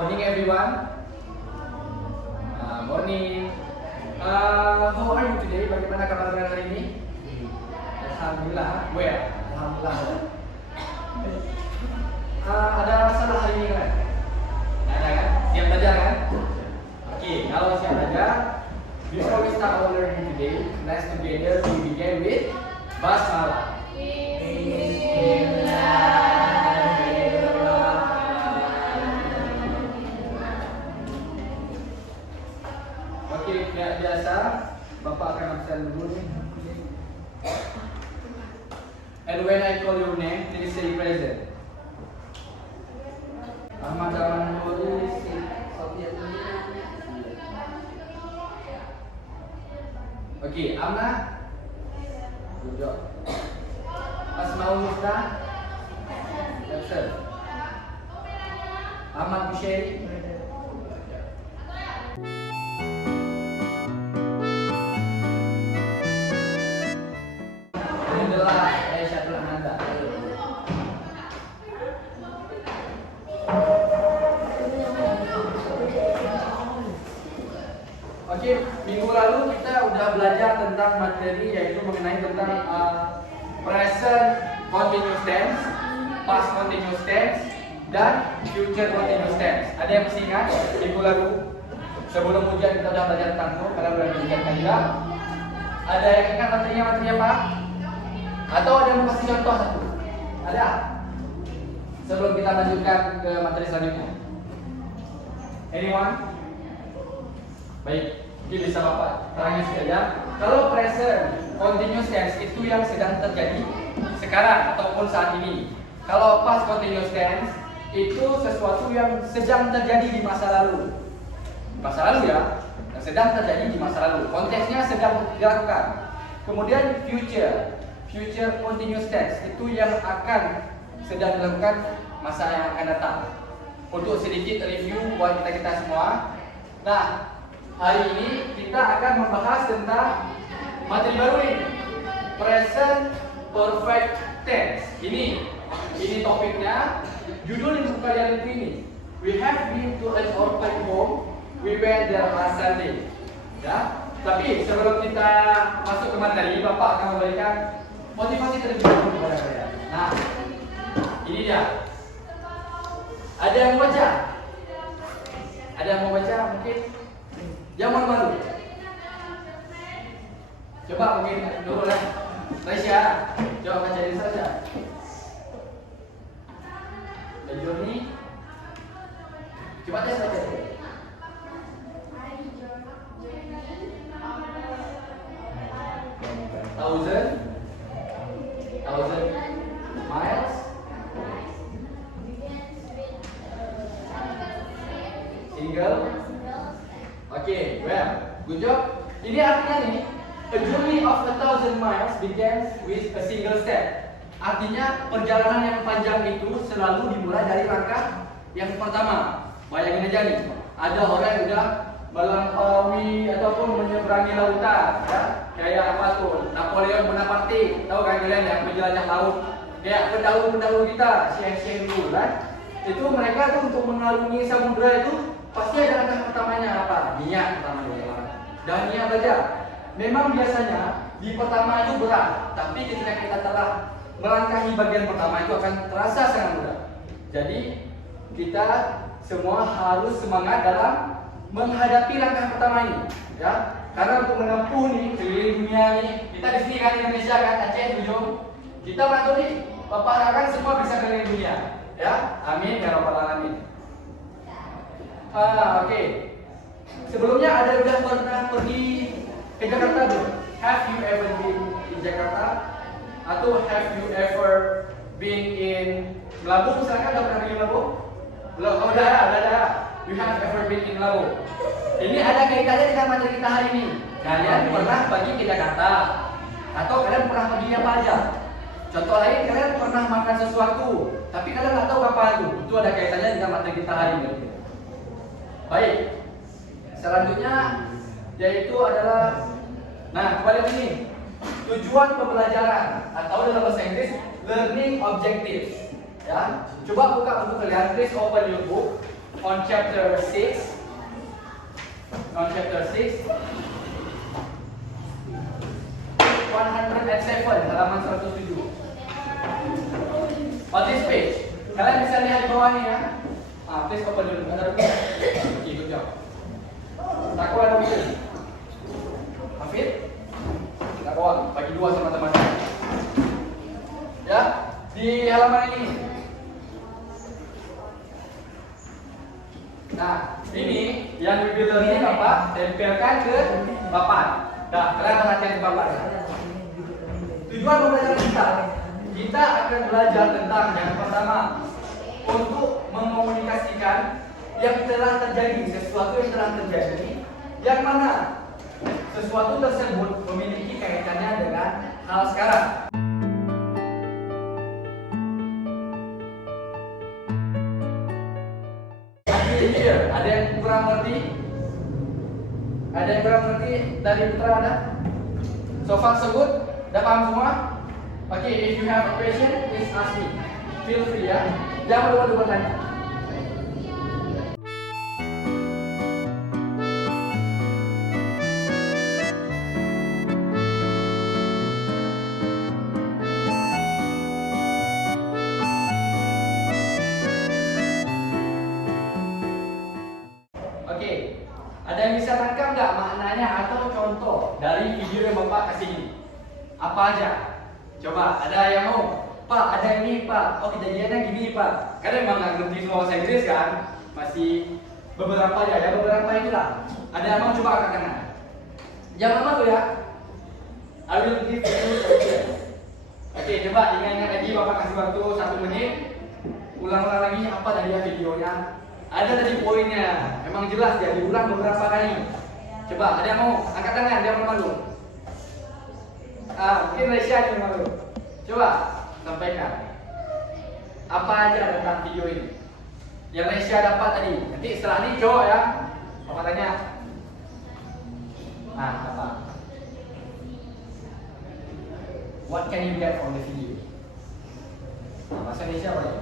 morning everyone. Morning. How are you today? Bagaimana kabar kalian hari ini? Alhamdulillah. Well, alhamdulillah. Ada masalah hari ini kan? Ada kan? Siap belajar kan? Oke, kalau siap belajar, before we start our learning today, let's together we begin with basmalah. Oke, kayak biasa, Bapak akan absen dulu nih. And when I call your name, please say present. Ahmad Aman Nuri, Sophia. Oke, Amna. Good job. Asmaul Miftah. Absen. Ahmad Bushairi. Oke, minggu lalu kita udah belajar tentang materi yaitu mengenai tentang present continuous tense, past continuous tense, dan future continuous tense. Ada yang masih ingat minggu lalu? Sebelum ujian kita udah belajar tentang itu, kalian udah belajar juga. Ada yang ingat materinya apa? Atau ada yang mau kasih contoh satu? Ada? Sebelum kita lanjutkan ke materi selanjutnya. Anyone? Baik, mungkin bisa Bapak terangin saja. Kalau present continuous tense itu yang sedang terjadi sekarang ataupun saat ini. Kalau past continuous tense itu sesuatu yang sedang terjadi di masa lalu. Masa lalu ya, yang sedang terjadi di masa lalu. Konteksnya sedang dilakukan. Kemudian future continuous tense itu yang akan sedang dilakukan masa yang akan datang. Untuk sedikit review buat kita semua. Nah, hari ini kita akan membahas tentang materi baru nih, present perfect tense. Ini topiknya. Judul untuk kalian itu ini. We have been to an orphan home. We went there last Sunday. Ya. Tapi sebelum kita masuk ke materi, Bapak akan memberikan motivasi terlebih dahulu kepada kalian. Nah, ini dia. Ada yang mau baca? Ada yang mau baca mungkin? Jangan malu. Coba mungkin dulu lah. Raisya, coba baca ini saja. Jujur nih. Coba tes baca dulu. Thousand miles. Single. Okay, well, good job. Ini artinya nih, a journey of 1,000 miles begins with a single step. Artinya perjalanan yang panjang itu selalu dimulai dari langkah yang pertama. Bayangin aja nih, ada orang yang udah melampaui ataupun menyeberangi lautan, ya? Kayak apa tuh? Napoleon Bonaparte, tahu kan kalian yang menjelajah laut? Kayak pendahulu kita, siang-siang dulu kan? Itu mereka tuh untuk mengarungi samudra itu pasti ada langkah pertamanya apa? Niat pertamanya. Dan niat belajar. Memang biasanya di pertama itu berat, tapi ketika kita telah melangkahi bagian pertama itu akan terasa sangat mudah. Jadi kita semua harus semangat dalam menghadapi langkah pertama ini, ya. Karena untuk menempuh nih keliling dunia nih, kita di sini kan Indonesia kan, Aceh, Ujung. Kita bantu nih, Bapak harapkan semua bisa keliling dunia, ya. Amin ya rabbal alamin. Oke. Sebelumnya ada udah pernah pergi ke Jakarta belum? Have you ever been in Jakarta? Atau have you ever been in Labuan? Misalkan udah pernah pergi Labuan? Belum? Oh, udah. You have ever been in Labuan? Ini ada kaitannya dengan materi kita hari ini. Kalian pernah pergi ke Jakarta? Atau kalian pernah pergi apa aja? Contoh lain, kalian pernah makan sesuatu, tapi kalian nggak tahu apa itu. Itu ada kaitannya dengan materi kita hari ini. Baik. Selanjutnya yaitu adalah, nah kembali ini tujuan pembelajaran atau dalam bahasa Inggris learning objectives. Ya, coba buka buku kalian, please open your book. on chapter 6. On chapter 6. 107 halaman 107. On this page. Kalian bisa lihat di bawah ini ya. Please open dulu. Ada rupiah. Oke, good job. Takut ada rupiah. Hafid? Kita bawa bagi 2 sama teman-teman. Ya, di halaman ini. Nah, ini yang revealer ini Bapak tempelkan ke Bapak. Nah, kalian perhatikan ke Bapak. Tujuan pembelajaran kita akan belajar tentang yang pertama, untuk mengkomunikasikan yang telah terjadi, sesuatu yang telah terjadi, yang mana sesuatu tersebut memiliki kaitannya dengan hal sekarang. Ada yang kurang ngerti? Ada yang kurang ngerti dari Putra ada? So far so good? Dah paham semua? Okay, if you have a question, please ask me. Feel free ya. Jangan lupa bertanya. Oke, ada yang bisa tangkap nggak maknanya atau contoh dari video yang Bapak kasih ini? Apa aja? Coba, ada yang mau? Pak, ada ini Pak. Oh, kejadiannya gini Pak. Karena memang nggak ngerti semua bahasa Inggris kan? Masih beberapa aja, ya beberapa itulah. Ada yang mau coba angkat tangan? Jangan lama tuh ya. I will give you a chance. Oke, coba ingat-ingat lagi, Bapak kasih waktu 1 menit. Ulang-ulang lagi apa tadi ya videonya. Ada tadi poinnya. Memang jelas ya, diulang beberapa kali. Coba, ada yang mau angkat tangan? Jangan malu. Mungkin Resya yang malu. Coba sampaikan apa aja tentang video ini yang Resya dapat tadi. Nanti setelah ini cowok ya, Bapak tanya. Apa? What can you get from the video? Bahasa Indonesia apa ya?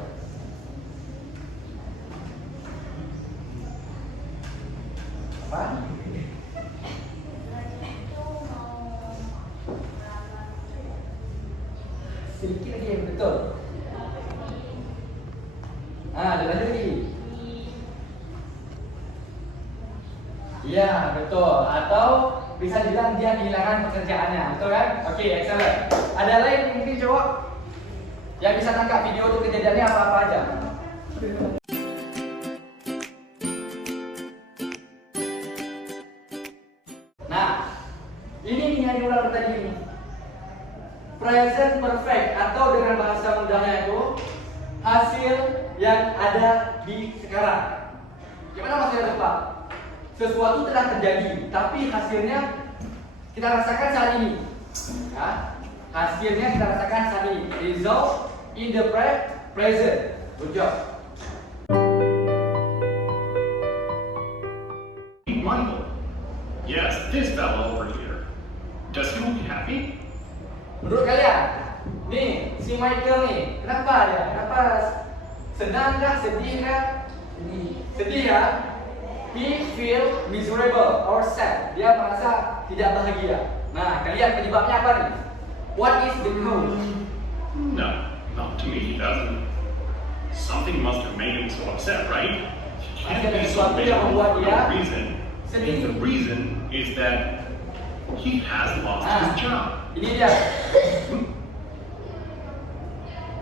Apa? Sedikit lagi yang betul. Ada lagi. Iya, betul. Atau bisa bilang dia kehilangan pekerjaannya, betul kan? Oke, excellent. Ada lain mungkin cowok yang bisa tangkap video itu kejadiannya apa-apa aja? Nah, ini nih yang diulang tadi ini. Present perfect atau dengan bahasa mudahnya itu hasil yang ada di sekarang. Gimana maksudnya Pak? Sesuatu telah terjadi, tapi hasilnya kita rasakan saat ini. Ya, hasilnya kita rasakan saat ini. Result in the present. Good job. Michael. Yes, this fellow over here. Does he look happy? Menurut kalian, nih si Michael nih, kenapa dia? Kenapa senang kah, sedih kah? Sedih ya? He feel miserable or sad. Dia merasa tidak bahagia. Nah, kalian penyebabnya apa nih? What is the cause? No, not to me. He doesn't. Something must have made him so upset, right? Ada sesuatu yang membuat dia reason. sedih. And the reason is that he has lost his job. Ini dia.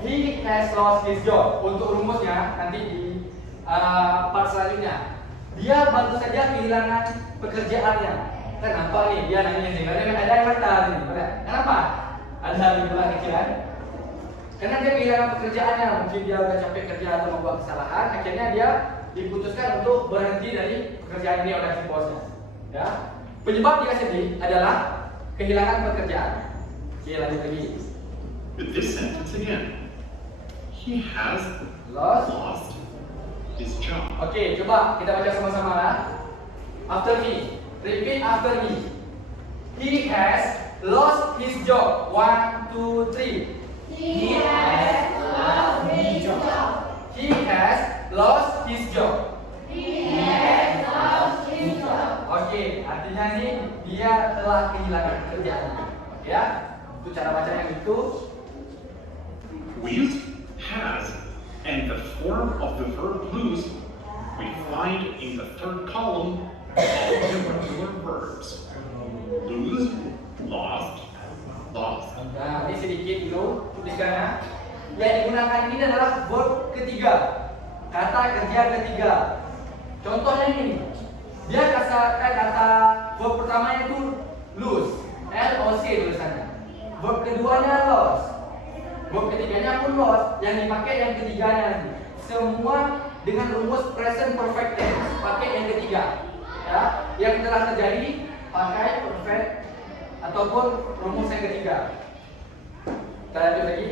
He has lost his job. Untuk rumusnya nanti di part selanjutnya. Dia baru saja kehilangan pekerjaannya. Kenapa nih? Dia nanya sih. Karena ada yang mata nih. Kenapa? Ada liburan kecil kan? Karena dia kehilangan pekerjaannya. Mungkin dia udah capek kerja atau membuat kesalahan. Akhirnya dia diputuskan untuk berhenti dari pekerjaan ini oleh si bosnya. Ya. Penyebab dia sedih adalah kehilangan pekerjaan. Oke, lanjut lagi. With this sentence again. He has lost his job. Oke, coba kita baca sama-sama lah. After me. Repeat after me. He has lost his job. 1, 2, 3. He has lost his job. He has lost his job. He We use has, and the form of the verb lose we find in the third column of irregular verbs. Lose, lost, lost. Nah, ini sedikit dulu tulisannya. Yang digunakan ini adalah verb ketiga, kata kerja ketiga. Contohnya ini, dia kata verb pertamanya itu lose, L-O-C tulisannya. Verb keduanya lost, verb ketiganya pun lost. Yang dipakai yang ketiganya nanti. Semua dengan rumus present perfect tense pakai yang ketiga. Ya, yang telah terjadi pakai perfect ataupun rumus yang ketiga. Kita lanjut lagi.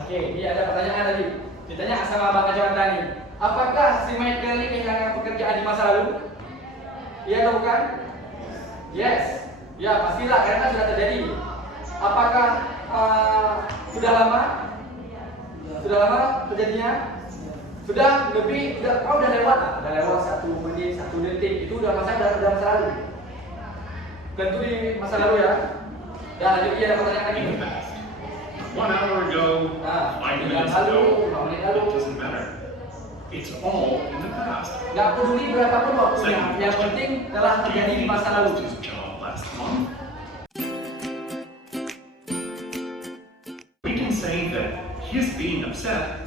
Oke, ini ada pertanyaan tadi. Ditanya sama Abang Kajawan tadi. Apakah si Michael ini kehilangan pekerjaan di masa lalu? Iya atau bukan? Yes. Ya, pastilah karena sudah terjadi. Apakah sudah lama? Sudah lama terjadinya? Sudah lebih, udah lewat lah. Udah lewat 1 menit, 1 detik. Itu udah masa lalu. Tentu di masa lalu ya. Dan lanjut ada pertanyaan lagi. In the past. 1 hour ago, 5 minutes ago, it doesn't matter. It's all in the past. Gak peduli berapapun waktunya, yang penting telah terjadi di masa lalu. His job last month. We can say that his being upset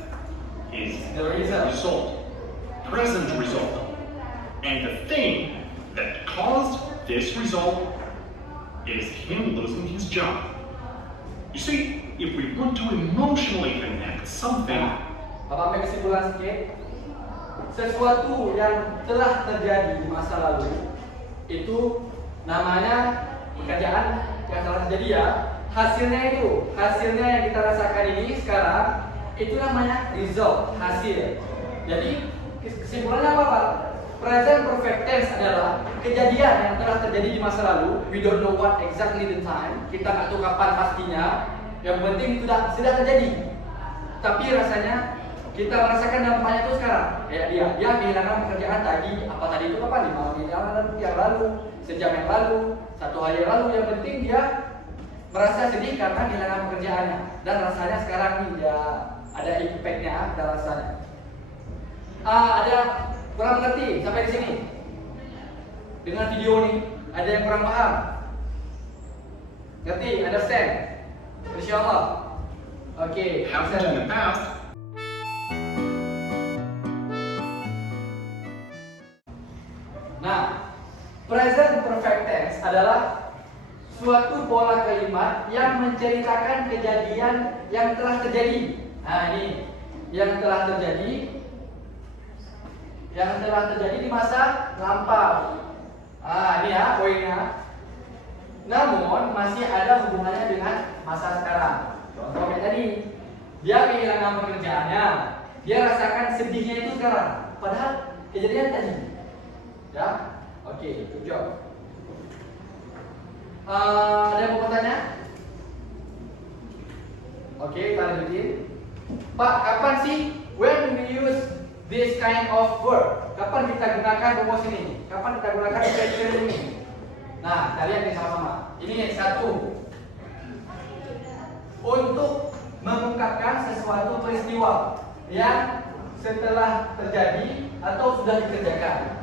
is The result. present result. And the thing that caused this result is him losing his job. You see, if we want to emotionally connect something, Bapak ambil kesimpulan sedikit. Sesuatu yang telah terjadi di masa lalu itu namanya pekerjaan yang telah terjadi ya. Hasilnya yang kita rasakan ini sekarang itu namanya result, hasil. Jadi kesimpulannya apa Pak? Present perfect tense adalah kejadian yang telah terjadi di masa lalu. We don't know what exactly the time. Kita nggak tahu kapan pastinya. Yang penting itu sudah terjadi. Tapi rasanya kita merasakan dampaknya itu sekarang. Kayak dia kehilangan pekerjaan tadi. Apa tadi itu kapan? 5 menit yang lalu, sejam yang lalu, 1 hari yang lalu. Yang penting dia merasa sedih karena kehilangan pekerjaannya. Dan rasanya sekarang nih ya ada impact-nya, ada rasanya. Ada kurang mengerti sampai di sini. Dengan video nih, ada yang kurang paham? Ngerti? Understand? Insyaallah. Oke, happened in the past. Nah, present perfect tense adalah suatu pola kalimat yang menceritakan kejadian yang telah terjadi. Nah, ini yang telah terjadi di masa lampau. Ini ya poinnya. Namun masih ada hubungannya dengan masa sekarang. Contoh kayak tadi, dia kehilangan pekerjaannya, dia rasakan sedihnya itu sekarang, padahal kejadian tadi. Ya, oke, good job. Ada yang mau bertanya? Oke, kita lanjutin. Pak, kapan sih when we use this kind of verb? Kapan kita gunakan rumus ini? Kapan kita gunakan expression ini? Nah, kalian nih sama-sama. Ini satu. Untuk mengungkapkan sesuatu peristiwa yang setelah terjadi atau sudah dikerjakan.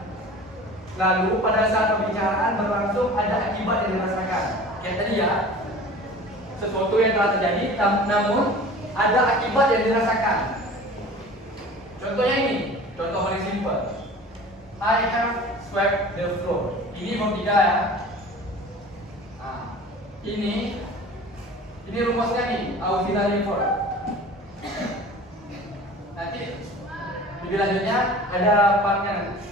Lalu pada saat pembicaraan berlangsung ada akibat yang dirasakan. Kayak tadi ya, sesuatu yang telah terjadi namun ada akibat yang dirasakan. Contohnya ini, contoh paling simple. I have swept the floor. Ini belum tidak ya. Ini rumusnya nih, auxiliary verb. Nanti di selanjutnya ada partnya nanti.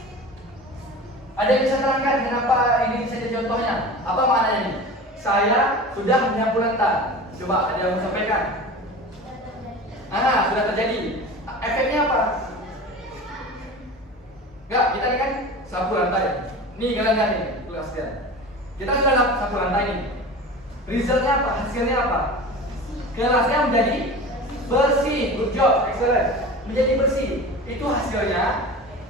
Ada yang bisa terangkan kenapa ini bisa jadi contohnya? Apa maknanya ini? Saya sudah menyapu lantai. Coba ada yang mau sampaikan? Sudah terjadi. Efeknya apa? Enggak, kita ini kan sapu lantai. Nih kalian lihat nih, kelasnya. Kita sudah sapu lantai nih. Resultnya apa? Hasilnya apa? Kelasnya menjadi bersih. Good job, excellent. Menjadi bersih. Itu hasilnya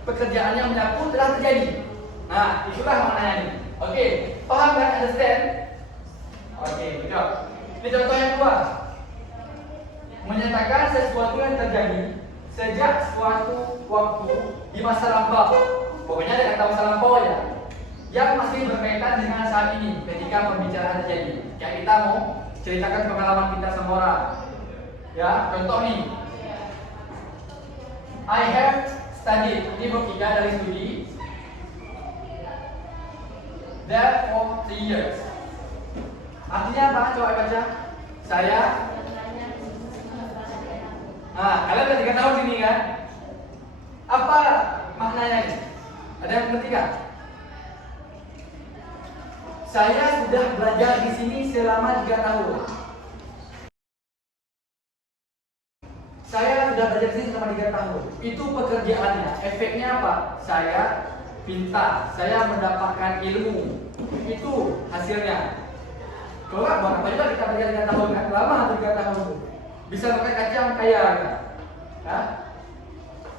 pekerjaan yang menyapu telah terjadi. Nah, itulah maknanya nih. Oke, paham kan? Understand? Oke. coba. Ini contoh yang kedua. Menyatakan sesuatu yang terjadi sejak suatu waktu di masa lampau. Pokoknya ada kata masa lampau ya. Yang masih berkaitan dengan saat ini ketika pembicaraan terjadi. Kayak kita mau ceritakan pengalaman kita sama orang. Ya, contoh nih. I have studied. Ini bab 3 dari studi. There for 3 years. Artinya apa? Coba baca. Saya. Kalian udah 3 tahun sini kan? Apa maknanya ini? Ada yang mengerti kan? Saya sudah belajar di sini selama 3 tahun. Saya sudah belajar di sini selama 3 tahun. Itu pekerjaannya. Efeknya apa? Saya pintar. Saya mendapatkan ilmu. Itu hasilnya. Kalau nggak buat apa juga kita belajar 3 tahun kan? Lama 3 tahun itu. Bisa pakai kacang kaya kan? Ya?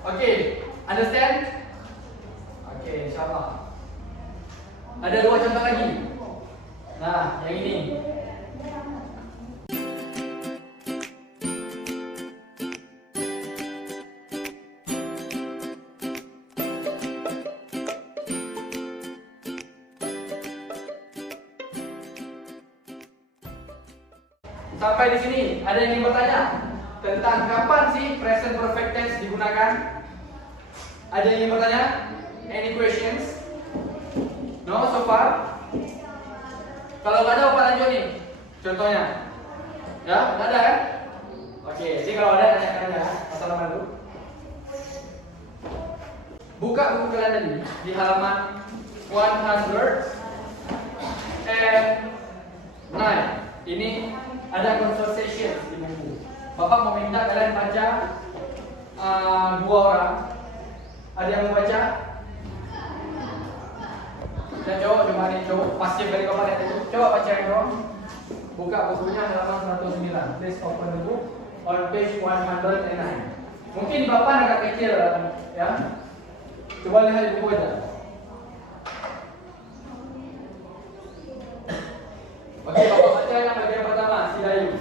Oke, understand? Oke, insyaallah. Ada 2 contoh lagi. Nah, yang ini. Sampai di sini, ada yang ingin bertanya tentang kapan sih present perfect tense digunakan? Ada yang ingin bertanya? Any questions? No, so far? Kalau nggak ada, apa lanjut nih? Contohnya? Ya, nggak ada kan? Oke, jadi kalau ada tanyakan ya. Assalamualaikum. Buka buku kalian tadi di halaman 109. Ini ada conversation di buku. Bapak mau minta kalian baca 2 orang. Ada yang mau baca? Dan coba nih, coba pasti balik kepada itu. Coba baca yang dong. Buka bukunya halaman 109. Please open the book on page 109. Mungkin bapak agak kecil ya. Coba lihat di buku aja. Oke, bapak baca yang bagian pertama, Sidayu.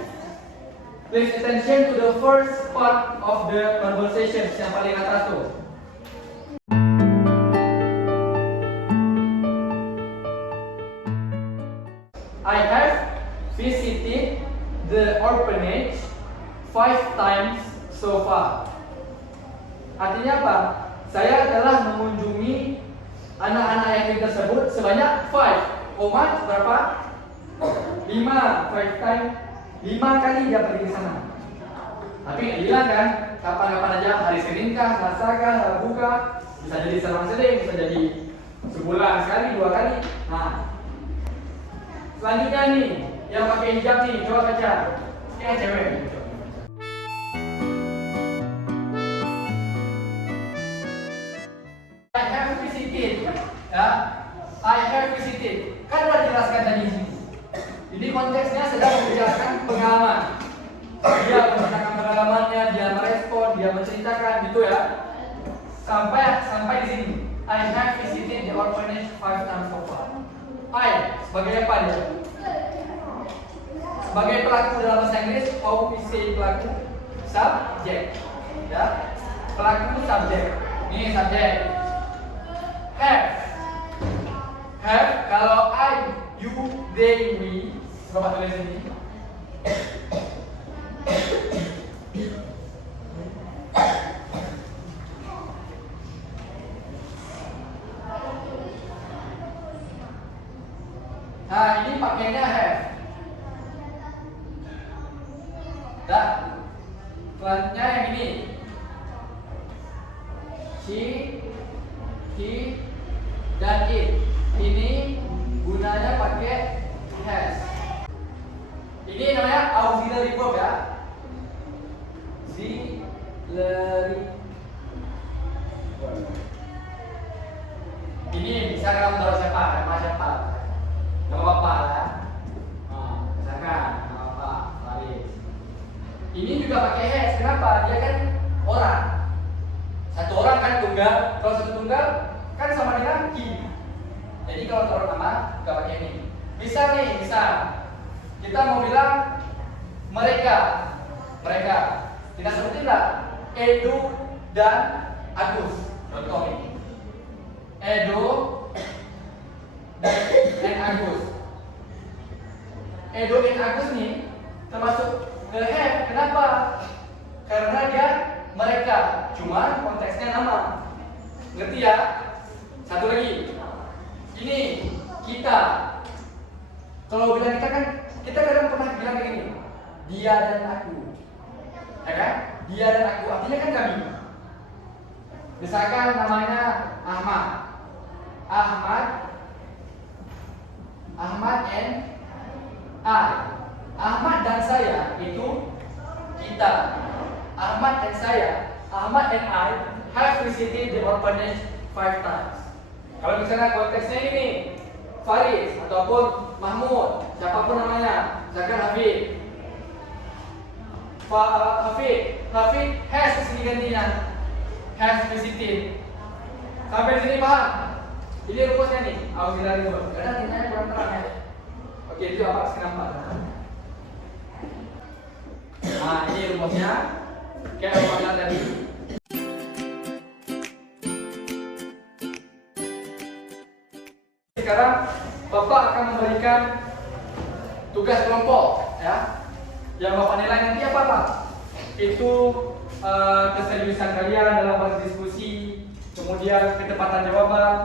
Please attention to the first part of the conversation yang paling atas tuh. I have visited the orphanage 5 times so far. Artinya apa? Saya telah mengunjungi anak-anak yatim tersebut sebanyak 5. Omat berapa? 5 time 5 kali dia pergi ke sana. Tapi nggak bilang kan kapan-kapan aja, hari Senin kah, Selasa kah, Rabu kah, bisa jadi selang-seling, bisa jadi sebulan sekali, 2 kali. Nah, selanjutnya nih yang pakai hijab nih, coba baca. Kayak cewek. I have visited, ya. I have visited. Kan udah jelaskan tadi di sini. Jadi konteksnya sedang membicarakan pengalaman. Dia menceritakan pengalamannya, dia merespon, dia menceritakan gitu ya. Sampai di sini. I have visited the orphanage 5 times so far. I sebagai apa dia? Sebagai pelaku dalam bahasa Inggris, how we say pelaku? Subject. Ya. Pelaku subjek. Ini subjek. Have kalau I, you, they, we. Coba tulis ini. Nah, ini pakainya have. Dah. Selanjutnya yang ini. She, he, dan it. Ini gunanya pakai has. Ini namanya auxiliary verb ya. Auxiliary verb. Ini bisa kamu taruh siapa? Nama siapa? Nama bapak lah. Misalkan nama bapak Faris. Ini juga pakai has. Kenapa? Dia kan orang. Satu orang kan tunggal. Kalau satu tunggal kan sama dengan he. Jadi kalau taruh nama nggak pakai ini. Bisa nih, bisa. kita mau bilang mereka. Tidak seperti tidak Edo dan Agus. Contoh ini. Edo dan Agus. Edo dan Agus nih termasuk the have. Kenapa? Karena dia mereka. Cuma konteksnya nama. Ngerti ya? Satu lagi. Ini kita. Kalau bilang kita kan, kita kadang pernah bilang begini. Dia dan aku. Ya kan? Dia dan aku. Artinya kan kami. Misalkan namanya Ahmad. Ahmad and I. Ahmad dan saya itu kita. Ahmad dan saya, Ahmad and I have visited the orphanage 5 times. Kalau misalnya konteksnya ini Faris ataupun Mahmud, siapapun namanya, misalkan Hafid. Hafid has sini gantinya. Has visited. Sampai di sini paham? Ini rumusnya nih, auxiliary verb. Karena tintanya kurang terang ya. Oke, itu apa? Kenapa? Nah, ini rumusnya. Kayak apa bilang tadi? Sekarang Bapak akan memberikan tugas kelompok, ya. Yang Bapak nilai nanti apa Pak? Itu keseriusan kalian dalam berdiskusi, kemudian ketepatan jawaban.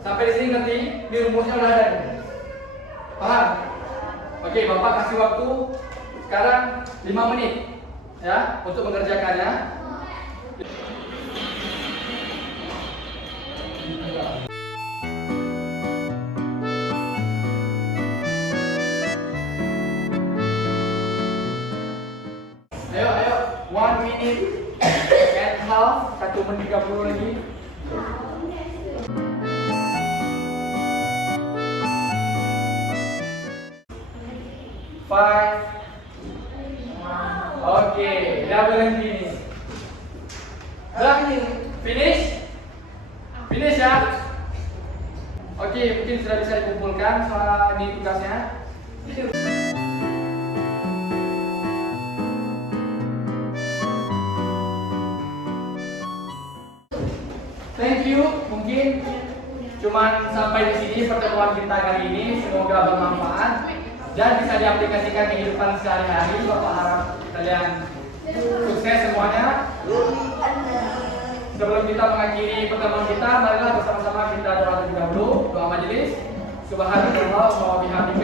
Sampai di sini nanti di rumusnya udah ada. Paham? Oke, Bapak kasih waktu sekarang 5 menit ya untuk mengerjakannya. Ayo, 1 minute and half, 1 menit 30 lagi. Five. Oke, udah berhenti nih. Udah finish? Finish ya? Oke, mungkin sudah bisa dikumpulkan soal ini tugasnya. Thank you. Mungkin cuman sampai di sini pertemuan kita kali ini. Semoga bermanfaat dan bisa diaplikasikan di kehidupan sehari-hari. Bapak harap kalian sukses semuanya. Sebelum kita mengakhiri pertemuan kita, marilah bersama-sama kita doa terlebih dahulu. Doa majelis. Subhanallah wa bihamdihi.